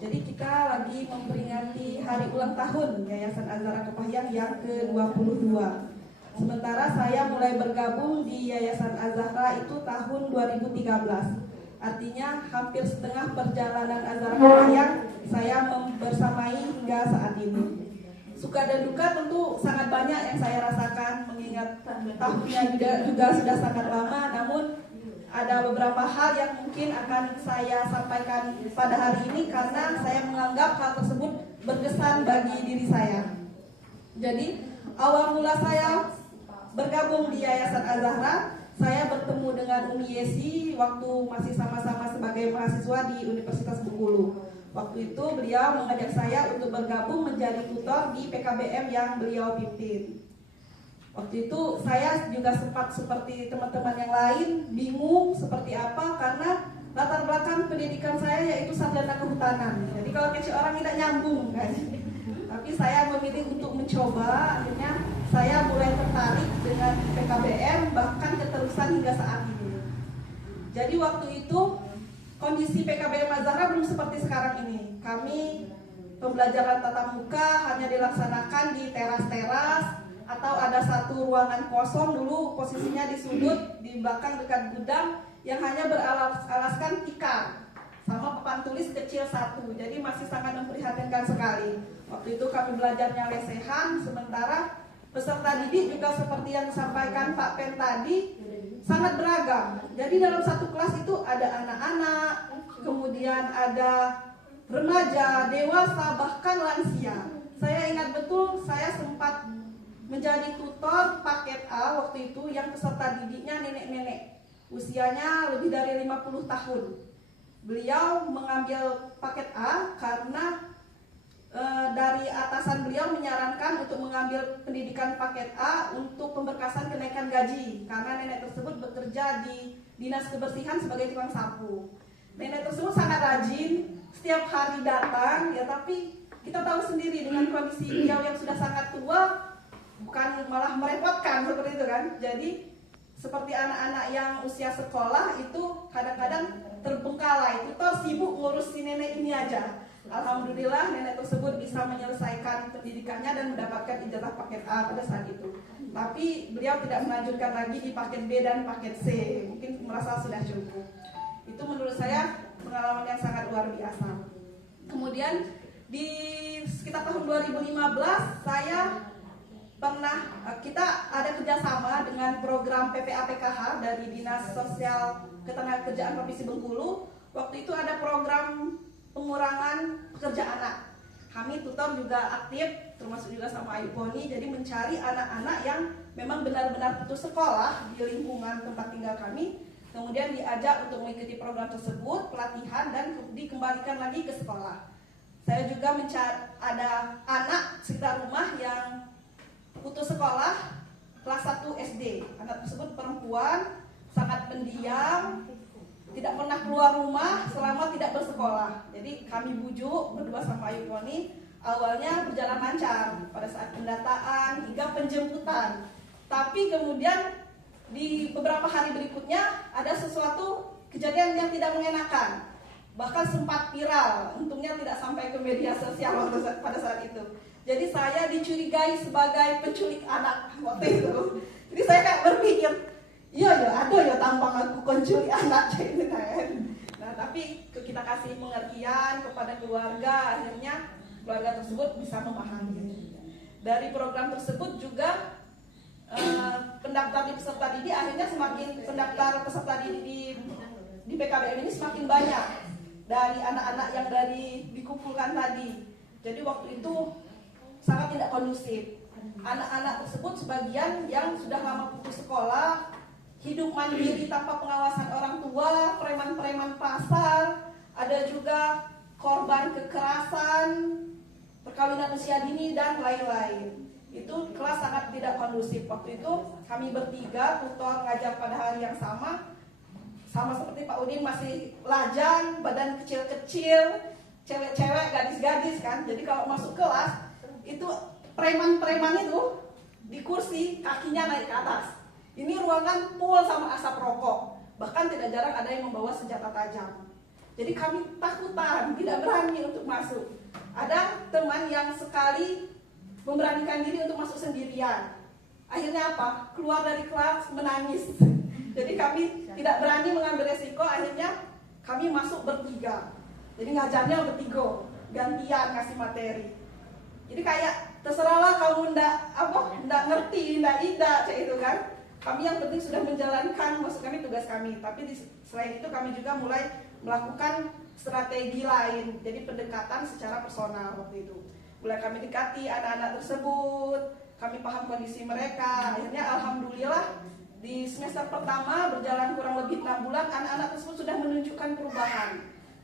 Jadi kita lagi memperingati hari ulang tahun Yayasan Azahra Kepahyang yang ke-22. Sementara saya mulai bergabung di Yayasan Azahra itu tahun 2013. Artinya hampir setengah perjalanan Azahra Kepahyang saya bersamai hingga saat ini. Suka dan duka tentu sangat banyak yang saya rasakan, mengingat tahunnya juga sudah sangat lama. Namun ada beberapa hal yang mungkin akan saya sampaikan pada hari ini karena saya menganggap hal tersebut berkesan bagi diri saya. Jadi awal mula saya bergabung di Yayasan Azahra, saya bertemu dengan Umi Yesi waktu masih sama-sama sebagai mahasiswa di Universitas Bengkulu. Waktu itu beliau mengajak saya untuk bergabung menjadi tutor di PKBM yang beliau pimpin. Waktu itu saya juga sempat seperti teman-teman yang lain bingung seperti apa karena latar belakang pendidikan saya yaitu sarjana kehutanan. Jadi kalau kecil orang tidak nyambung kan. Tapi saya memilih untuk mencoba, akhirnya saya mulai tertarik dengan PKBM bahkan keterusan hingga saat ini. Jadi waktu itu kondisi PKBM Azahra belum seperti sekarang ini. Kami pembelajaran tatap muka hanya dilaksanakan di teras-teras atau ada satu ruangan kosong dulu posisinya di sudut di belakang dekat gudang yang hanya beralaskan tikar sama papan tulis kecil satu. Jadi masih sangat memprihatinkan sekali. Waktu itu kami belajarnya lesehan, sementara peserta didik juga seperti yang disampaikan Pak Pen tadi sangat beragam. Jadi dalam satu kelas itu ada anak-anak, kemudian ada remaja, dewasa, bahkan lansia. Saya ingat betul saya sempat menjadi tutor paket A waktu itu yang peserta didiknya nenek-nenek. Usianya lebih dari 50 tahun. Beliau mengambil paket A karena dari atasan beliau menyarankan untuk mengambil pendidikan paket A untuk pemberkasan kenaikan gaji karena nenek tersebut bekerja di Dinas Kebersihan sebagai tukang sapu. Nenek tersebut sangat rajin, setiap hari datang ya, tapi kita tahu sendiri dengan kondisi beliau yang sudah sangat tua bukan malah merepotkan seperti itu kan. Jadi seperti anak-anak yang usia sekolah itu kadang-kadang terbengkalai, tutor sibuk ngurus si nenek ini aja. Alhamdulillah nenek tersebut bisa menyelesaikan pendidikannya dan mendapatkan ijazah paket A pada saat itu. Tapi beliau tidak melanjutkan lagi di paket B dan paket C, mungkin merasa sudah cukup. Itu menurut saya pengalaman yang sangat luar biasa. Kemudian di sekitar tahun 2015 kita ada kerjasama dengan program PPA-PKH dari Dinas Sosial Ketenagakerjaan Provinsi Bengkulu. Waktu itu ada program pengurangan pekerja anak. Kami tutor juga aktif, termasuk juga sama Ayu Poni, jadi mencari anak-anak yang memang benar-benar putus sekolah di lingkungan tempat tinggal kami, kemudian diajak untuk mengikuti program tersebut, pelatihan, dan dikembalikan lagi ke sekolah. Saya juga mencari ada anak sekitar rumah yang putus sekolah kelas 1 SD. Anak tersebut perempuan, sangat pendiam, tidak pernah keluar rumah selama tidak bersekolah. Jadi kami bujuk berdua sama Ayu Poni, awalnya berjalan lancar pada saat pendataan hingga penjemputan. Tapi kemudian di beberapa hari berikutnya ada sesuatu kejadian yang tidak mengenakan. Bahkan sempat viral, untungnya tidak sampai ke media sosial pada saat itu. Jadi saya dicurigai sebagai penculik anak waktu itu. Jadi saya kayak berpikir, iya ada ya tampang aku penculik anak ini kan. Nah tapi kita kasih pengertian kepada keluarga, akhirnya keluarga tersebut bisa memahami. Dari program tersebut juga pendaftar di peserta didik akhirnya semakin pendaftar peserta didik di PKBM ini semakin banyak dari anak-anak yang dikumpulkan tadi. Jadi waktu itu sangat tidak kondusif. Anak-anak tersebut sebagian yang sudah lama putus sekolah, hidup mandiri tanpa pengawasan orang tua, preman-preman pasar, ada juga korban kekerasan, perkawinan usia dini, dan lain-lain. Itu kelas sangat tidak kondusif. Waktu itu kami bertiga tutor ngajar pada hari yang sama seperti Pak Udin, masih lajang, badan kecil-kecil, cewek-cewek, gadis-gadis kan. Jadi kalau masuk kelas itu preman-preman itu di kursi kakinya naik ke atas. Ini ruangan full sama asap rokok. Bahkan tidak jarang ada yang membawa senjata tajam. Jadi kami takutan, tidak berani untuk masuk. Ada teman yang sekali memberanikan diri untuk masuk sendirian. Akhirnya apa? Keluar dari kelas menangis. Jadi kami tidak berani mengambil resiko, akhirnya kami masuk bertiga. Jadi ngajarnya bertiga, gantian kasih materi. Jadi kayak terserahlah kamu ndak ngerti, ndak kayak itu kan. Kami yang penting sudah menjalankan maksud kami tugas kami. Tapi selain itu kami juga mulai melakukan strategi lain. Jadi pendekatan secara personal waktu itu. Mulai kami dekati anak-anak tersebut, kami paham kondisi mereka. Akhirnya alhamdulillah di semester pertama berjalan kurang lebih 6 bulan, anak-anak tersebut sudah menunjukkan perubahan.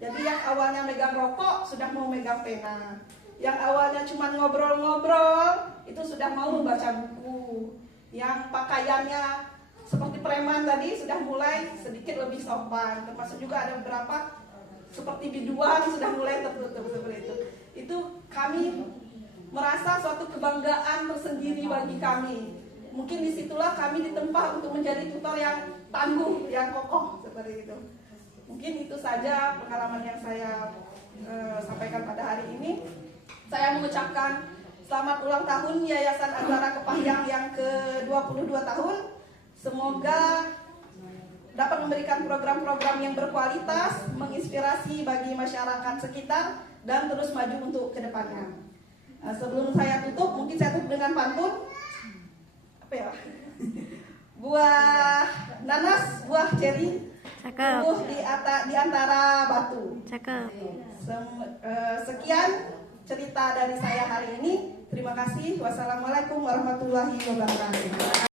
Jadi yang awalnya megang rokok sudah mau megang pena. Yang awalnya cuma ngobrol-ngobrol itu sudah mau membaca buku. Yang pakaiannya seperti preman tadi sudah mulai sedikit lebih sopan. Termasuk juga ada beberapa seperti biduan sudah mulai tertutup seperti itu. Itu kami merasa suatu kebanggaan tersendiri bagi kami. Mungkin disitulah kami ditempa untuk menjadi tutor yang tangguh, yang kokoh seperti itu. Mungkin itu saja pengalaman yang saya sampaikan pada hari ini. Saya mengucapkan selamat ulang tahun Yayasan Azahra Kepahyang yang ke-22 tahun. Semoga dapat memberikan program-program yang berkualitas, menginspirasi bagi masyarakat sekitar, dan terus maju untuk kedepannya. Sebelum saya tutup, mungkin saya tutup dengan pantun. Apa ya? Buah nanas, buah ceri, tumbuh di antara batu. Cakep. Sekian cerita dari saya hari ini. Terima kasih. Wassalamualaikum warahmatullahi wabarakatuh.